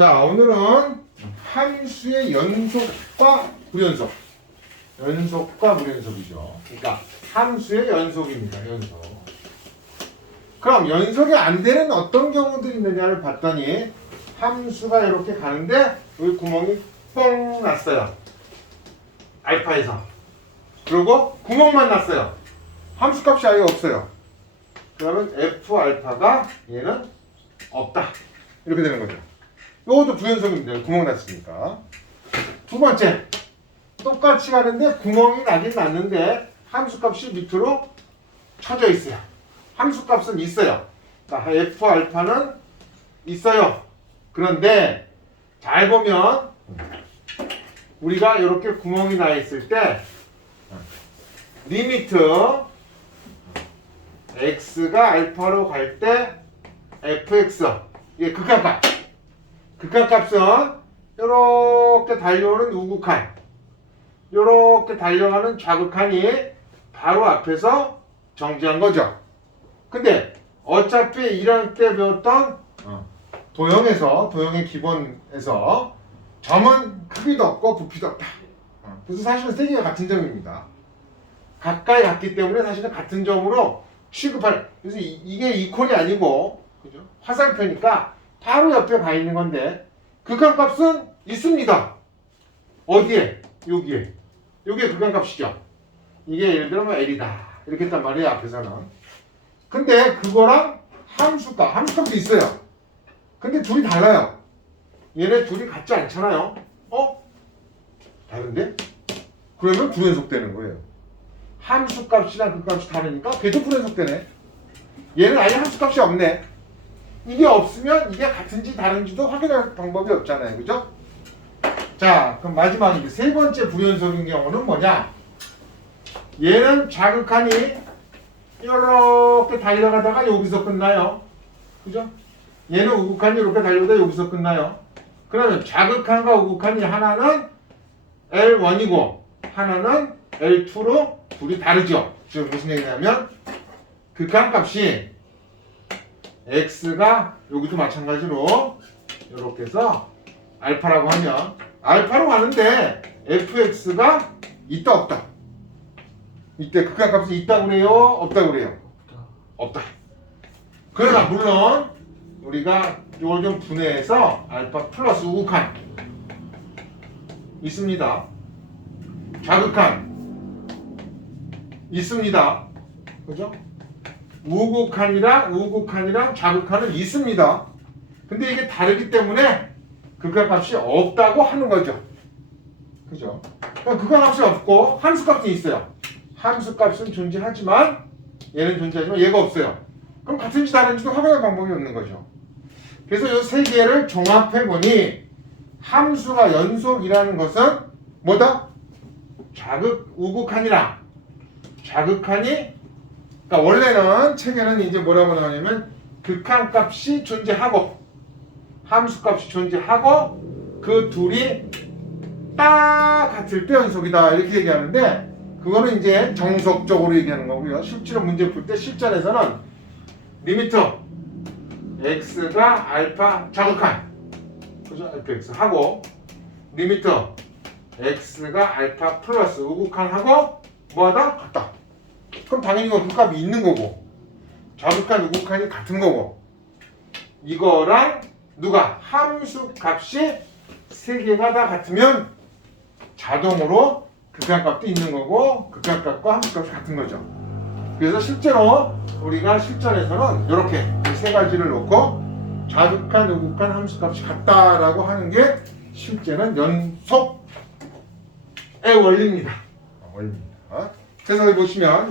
자, 오늘은 함수의 연속과 불연속. 연속과 불연속이죠. 그러니까 함수의 연속입니다. 연속. 그럼 연속이 안 되는 어떤 경우들이 있느냐를 봤더니 함수가 이렇게 가는데 여기 구멍이 뻥 났어요. 알파에서. 그리고 구멍만 났어요. 함수값이 아예 없어요. 그러면 f 알파가 얘는 없다. 이렇게 되는 거죠. 이것도 부연속입니다. 구멍 났으니까. 두 번째. 똑같이 가는데 구멍이 나긴 났는데 함수값이 밑으로 쳐져 있어요. 함수값은 있어요. 자, f 알파는 있어요. 그런데 잘 보면 우리가 이렇게 구멍이 나 있을 때 리미트 x가 알파로 갈 때 fx 이게 극한값. 극한값은 이렇게 달려오는 우극한, 이렇게 달려가는 좌극한이 바로 앞에서 정지한 거죠. 근데 어차피 이런 때 배웠던 도형의 기본에서 점은 크기도 없고 부피도 없다. 그래서 사실은 세 개가 같은 점입니다. 가까이 갔기 때문에 사실은 같은 점으로 취급할. 그래서 이게 이퀄이 아니고, 그죠? 화살표니까 바로 옆에 가 있는 건데 극한값은 있습니다. 어디에? 여기에. 여기에 극한값이죠. 이게 예를 들면 L이다. 이렇게 했단 말이에요. 앞에서는. 근데 그거랑 함수값도 있어요. 근데 둘이 달라요. 얘네 둘이 같지 않잖아요. 다른데? 그러면 불연속되는 거예요. 함수값이랑 극값이 다르니까 걔도 불연속되네. 얘는 아예 함수값이 없네. 이게 없으면 이게 같은지 다른지도 확인할 방법이 없잖아요. 그죠? 자, 그럼 마지막에 세 번째 불연속인 경우는 뭐냐? 얘는 좌극한이 이렇게 달려가다가 여기서 끝나요. 그죠? 얘는 우극한이 이렇게 달려가다가 여기서 끝나요. 그러면 좌극한과 우극한이 하나는 L1이고 하나는 L2로 둘이 다르죠. 지금 무슨 얘기냐면 극한값이 x가 여기도 마찬가지로 이렇게 해서 알파라고 하면 알파로 가는데 fx가 있다 없다. 이때 극한값이 있다 그래요? 없다 그래요? 없다. 그러나 물론 우리가 이걸 좀 분해해서 알파 플러스 우극한 있습니다. 좌극한 있습니다. 그죠? 우극한이랑 좌극한은 있습니다. 근데 이게 다르기 때문에 극한값이 없다고 하는 거죠. 그죠? 그러니까 극한값이 없고 함수값이 있어요. 함수값은 존재하지만 얘는 존재하지만 얘가 없어요. 그럼 같은지 다른지도 확인할 방법이 없는 거죠. 그래서 이 세 개를 종합해 보니 함수가 연속이라는 것은 뭐다? 우극한이랑 좌극한이 그러니까 원래는 책에는 이제 뭐라고 나오냐면 극한값이 존재하고 함수값이 존재하고 그 둘이 딱 같을 때 연속이다 이렇게 얘기하는데 그거는 이제 정석적으로 얘기하는 거고요. 실제로 문제 풀 때 실전에서는 리미트 x가 알파 좌극한 그죠? fx 하고 리미트 x가 알파 플러스 우극한하고 뭐하다? 같다. 그럼 당연히 이거 극값이 있는 거고 좌극한 우극한이 같은 거고 이거랑 누가 함수 값이 세 개가 다 같으면 자동으로 극한값도 있는 거고 극한값과 함수값이 같은 거죠. 그래서 실제로 우리가 실전에서는 이렇게 세 가지를 놓고 좌극한 우극한 함수값이 같다라고 하는 게 실제는 연속의 원리입니다. 원리입니다. 그래서 여기 보시면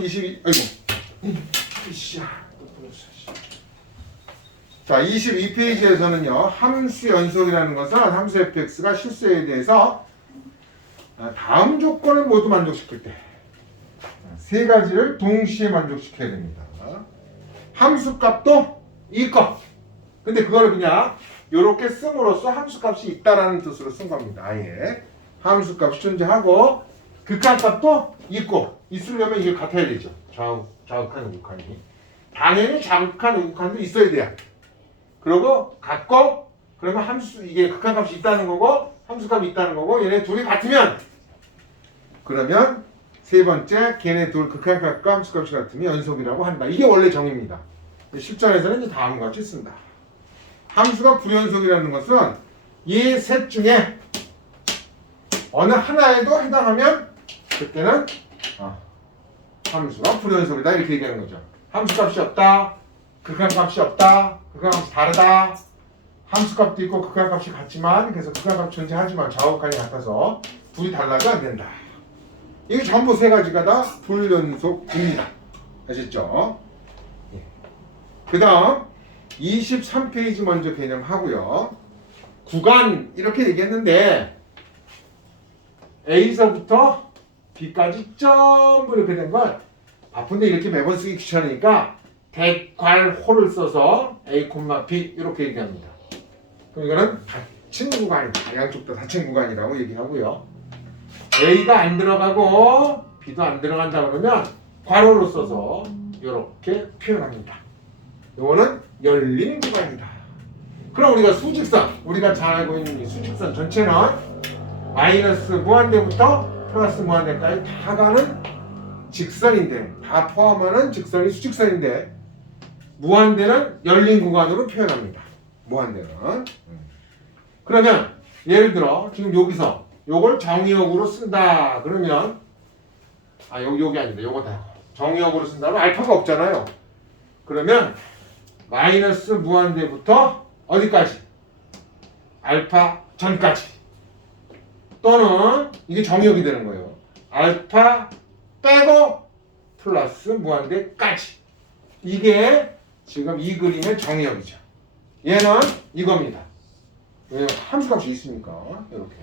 22페이지에서는요 함수 연속이라는 것은 함수 fx가 실수에 대해서 다음 조건을 모두 만족시킬 때 세 가지를 동시에 만족시켜야 됩니다. 함수값도 이것. 근데 그거를 그냥 이렇게 씀으로써 함수값이 있다라는 뜻으로 쓴 겁니다. 아예 함수값이 존재하고 극한값도 있고 있으려면 이게 같아야 되죠. 좌극한 우극한이 당연히 좌극한 우극한도 있어야 돼요. 그리고 같고 그러면 함수 이게 극한값이 있다는 거고 함수값이 있다는 거고 얘네 둘이 같으면 그러면 세 번째 걔네 둘 극한값과 함수값이 같으면 연속이라고 한다. 이게 원래 정의입니다. 실전에서는 이제 다음과 같이 씁니다. 함수가 불연속이라는 것은 이 셋 중에 어느 하나에도 해당하면 그때는 함수가 불연속이다 이렇게 얘기하는 거죠. 함수값이 없다, 극한값이 없다, 극한값이 다르다, 함수값도 있고 극한값이 같지만 그래서 극한값이 존재하지만 좌우극한이 같아서 둘이 달라도 안 된다. 이게 전부 세 가지가 다 불연속입니다. 아셨죠? 그 다음 23페이지 먼저 개념하고요. 구간 이렇게 얘기했는데 A서부터 B까지 전부 이렇게 된 건 바쁜데 이렇게 매번 쓰기 귀찮으니까 대괄호를 써서 A, B 이렇게 얘기합니다. 그럼 이거는 닫힌 구간이다. 양쪽 다 닫힌 구간이라고 얘기하고요. A가 안 들어가고 B도 안 들어간다 그러면 괄호로 써서 이렇게 표현합니다. 이거는 열린 구간이다. 그럼 우리가 수직선, 우리가 잘 알고 있는 이 수직선 전체는 마이너스 무한대부터 플러스 무한대까지 다 가는 직선인데 다 포함하는 직선이 수직선인데 무한대는 열린 구간으로 표현합니다. 무한대는. 그러면 예를 들어 지금 여기서 요걸 정의역으로 쓴다 그러면 요게 아니다. 요거다. 정의역으로 쓴다면 알파가 없잖아요. 그러면 마이너스 무한대부터 어디까지? 알파 전까지. 또는 이게 정의역이 되는 거예요. 알파 빼고 플러스 무한대까지. 이게 지금 이 그림의 정의역이죠. 얘는 이겁니다. 함수값이 있으니까 이렇게.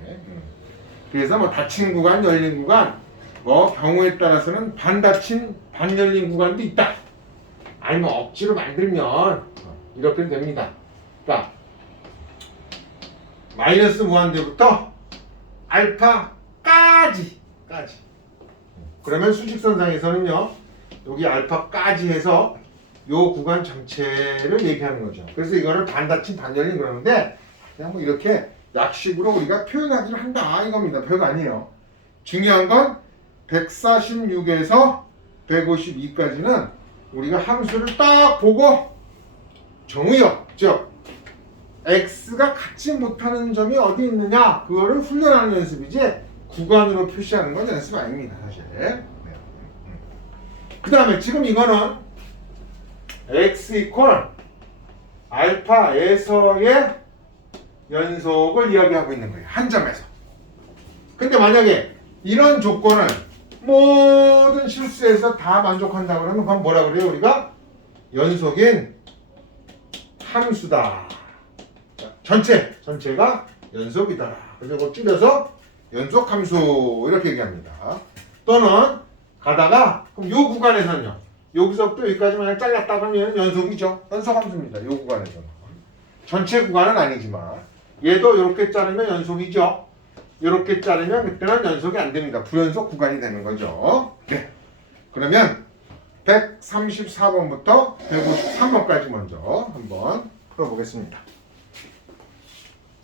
그래서 뭐 닫힌 구간, 열린 구간, 뭐 경우에 따라서는 반닫힌, 반열린 구간도 있다. 아니면 억지로 만들면 이렇게 됩니다. 그러니까 마이너스 무한대부터 알파까지. 그러면 수직선상에서는요. 여기 알파까지 해서 요 구간 전체를 얘기하는 거죠. 그래서 이거를 반닫힌, 반열린 그러는데 그냥 뭐 이렇게 약식으로 우리가 표현하기를 한다 이겁니다. 별거 아니에요. 중요한 건 146에서 152까지는 우리가 함수를 딱 보고 정의역, 즉 x가 같지 못하는 점이 어디 있느냐 그거를 훈련하는 연습이지 구간으로 표시하는 건 연습 아닙니다. 사실. 그 다음에 지금 이거는 x 이퀄 알파에서의 연속을 이야기하고 있는 거예요. 한 점에서. 근데 만약에 이런 조건을 모든 실수에서 다 만족한다 그러면 그건 뭐라 그래요? 우리가 연속인 함수다. 전체가 연속이다. 그래서 그걸 줄여서 연속함수 이렇게 얘기합니다. 또는 가다가 그럼 요 구간에서는요. 여기서부터 여기까지 만약 잘랐다 그러면 연속이죠. 연속함수입니다. 요 구간에서는. 전체 구간은 아니지만 얘도 이렇게 자르면 연속이죠. 이렇게 자르면 그때는 연속이 안 됩니다. 불연속 구간이 되는 거죠. 네. 그러면 134번부터 153번까지 먼저 한번 풀어보겠습니다.